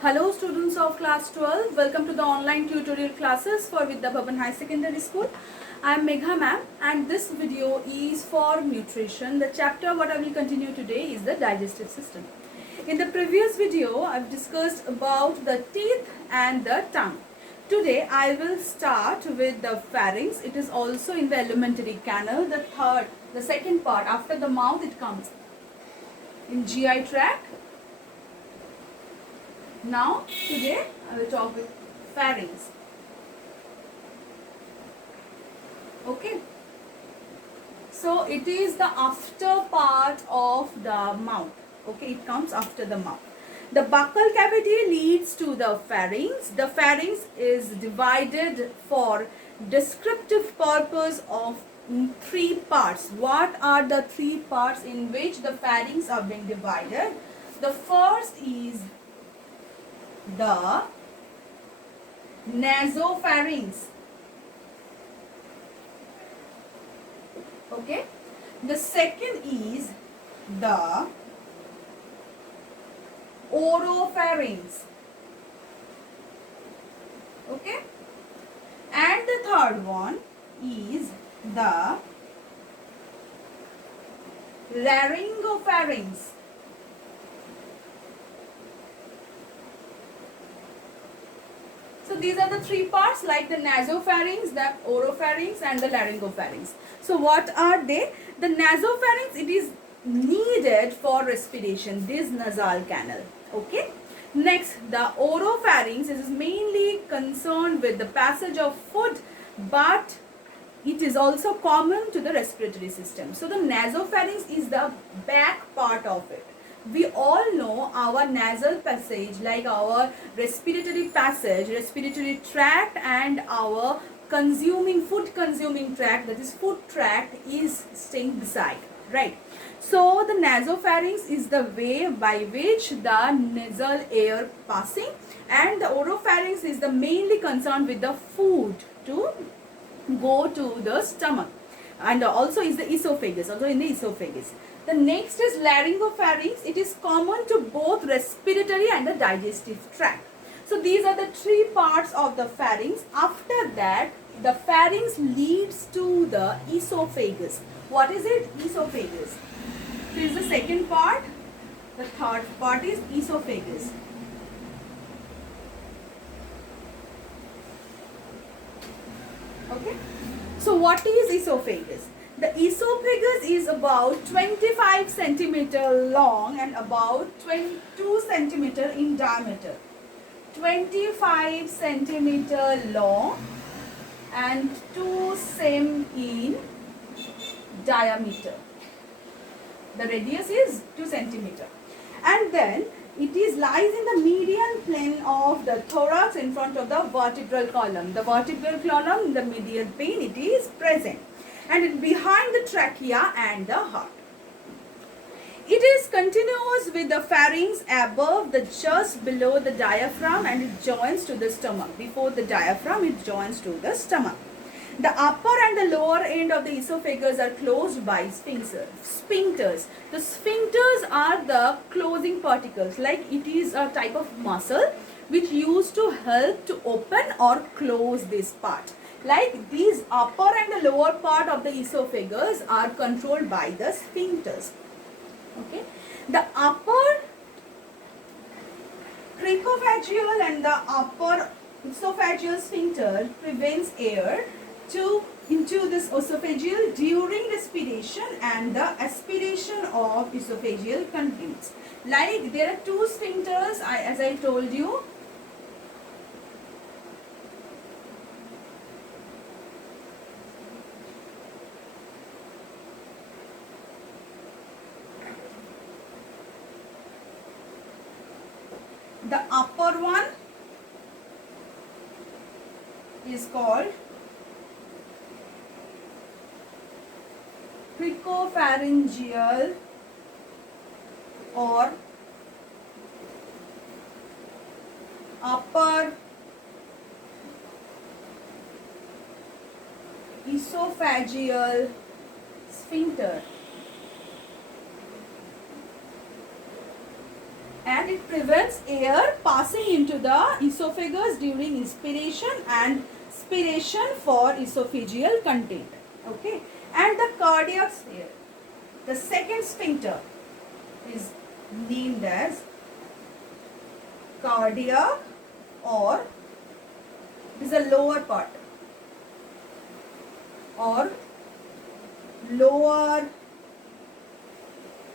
Hello students of class 12, welcome to the online tutorial classes for Vidya Bhavan High Secondary School. I am Megha ma'am and this video is for nutrition. The chapter what I will continue today is the digestive system. In the previous video I have discussed about the teeth and the tongue. Today I will start with the pharynx. It is also in the alimentary canal. The second part after the mouth it comes in GI tract. Now, today I will talk with pharynx. Okay. So, it is the after part of the mouth. Okay, it comes after the mouth. The buccal cavity leads to the pharynx. The pharynx is divided for descriptive purpose of three parts. What are the three parts in which the pharynx are being divided? The first is the nasopharynx. Okay. The second is the oropharynx. Okay. And the third one is the laryngopharynx. So these are the three parts like the nasopharynx, the oropharynx and the laryngopharynx. So what are they? The nasopharynx, it is needed for respiration, this nasal canal. Okay. Next, the oropharynx is mainly concerned with the passage of food, but it is also common to the respiratory system. So the nasopharynx is the back part of it. We all know our nasal passage, like our respiratory passage, respiratory tract and our food consuming tract, that is food tract, is staying beside, right? So the nasopharynx is the way by which the nasal air passing, and the oropharynx is the mainly concerned with the food to go to the stomach, and also is the esophagus, also in the esophagus. The next is laryngopharynx. It is common to both respiratory and the digestive tract. So these are the three parts of the pharynx. After that, the pharynx leads to the esophagus. What is it? Esophagus. So is the second part. The third part is esophagus. Okay. So what is esophagus? The esophagus is about 25 centimeter long and about 22 centimeter in diameter. 25 centimeter long and 2 cm in diameter. The radius is 2 centimeter. And then it lies in the median plane of the thorax in front of the vertebral column. The vertebral column in the medial plane, it is present. And it behind the trachea and the heart. It is continuous with the pharynx above just below the diaphragm, and it joins to the stomach. Before the diaphragm, it joins to the stomach. The upper and the lower end of the esophagus are closed by sphincters. The sphincters are the closing particles, like it is a type of muscle which used to help to open or close this part. Like these upper and the lower part of the esophagus are controlled by the sphincters. Okay. The upper cricophageal and the upper esophageal sphincter prevents air into this esophageal during respiration, and the aspiration of esophageal continues. Like there are two sphincters, as I told you. The upper one is called cricopharyngeal or upper esophageal sphincter. and it prevents air passing into the esophagus during inspiration and expiration for esophageal content. Okay, and the cardiac sphere, the second sphincter, is named as cardiac, or is a lower part or lower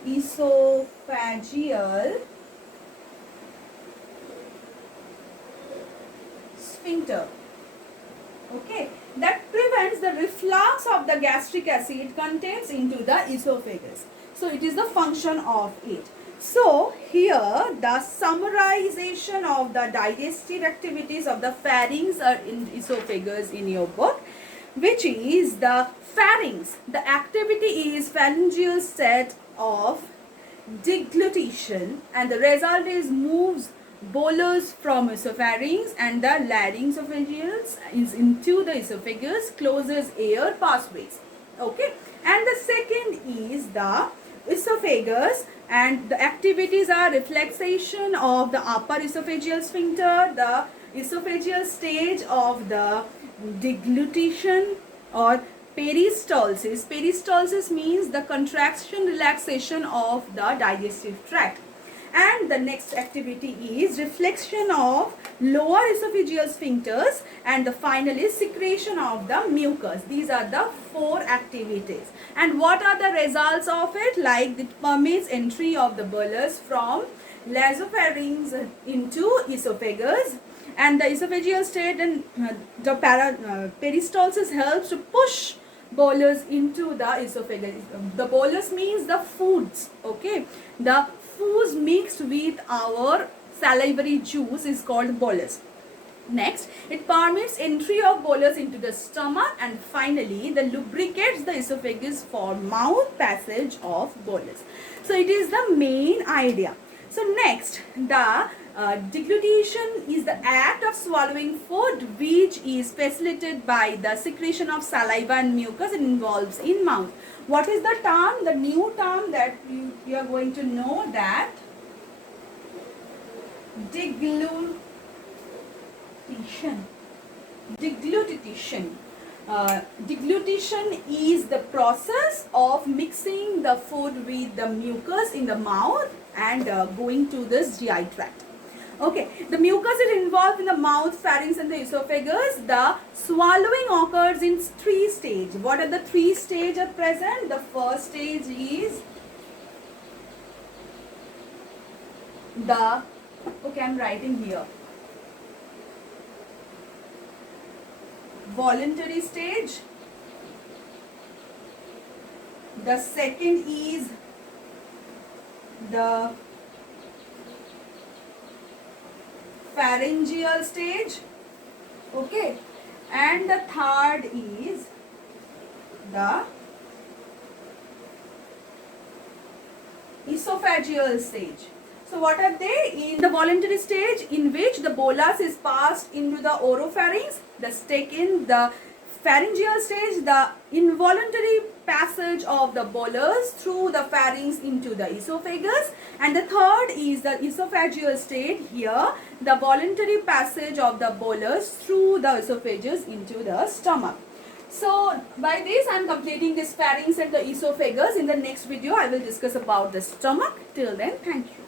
esophageal sphincter. Okay, that prevents the reflux of the gastric acid contents into the esophagus. So it is the function of it. So here the summarization of the digestive activities of the pharynx or in esophagus in your book, which is the pharynx. The activity is pharyngeal set of deglutition, and the result is moves bolus from esopharynx and the laryngopharyngeals is into the esophagus, closes air pathways. Okay, and the second is the esophagus, and the activities are reflexation of the upper esophageal sphincter, the esophageal stage of the deglutition or peristalsis. Peristalsis means the contraction relaxation of the digestive tract. And the next activity is reflection of lower esophageal sphincters, and the final is secretion of the mucus. These are the 4 activities. And what are the results of it? Like it permits entry of the bolus from nasopharynx into esophagus, and the esophageal state and the peristalsis helps to push bolus into the esophagus. The bolus means the foods. Okay, the foods mixed with our salivary juice is called bolus. Next, it permits entry of bolus into the stomach, and finally the lubricates the esophagus for mouth passage of bolus. So it is the main idea. So next, the deglutition is the act of swallowing food, which is facilitated by the secretion of saliva and mucus. It involves in mouth. What is the term? The new term that you are going to know, that deglutition. Deglutition. Deglutition is the process of mixing the food with the mucus in the mouth and going to this GI tract. Okay, the mucus is involved in the mouth, pharynx and the esophagus. The swallowing occurs in 3 stages. What are the 3 stages at present? The first stage is the, okay, I am writing here, voluntary stage. The second is the pharyngeal stage. Okay, and the third is the esophageal stage. So what are they? In the voluntary stage, in which the bolus is passed into the oropharynx. The second, the pharyngeal stage, the involuntary passage of the bolus through the pharynx into the esophagus. And the third is the esophageal state. Here, the voluntary passage of the bolus through the esophagus into the stomach. So by this I am completing this pharynx and the esophagus. In the next video I will discuss about the stomach. Till then, thank you.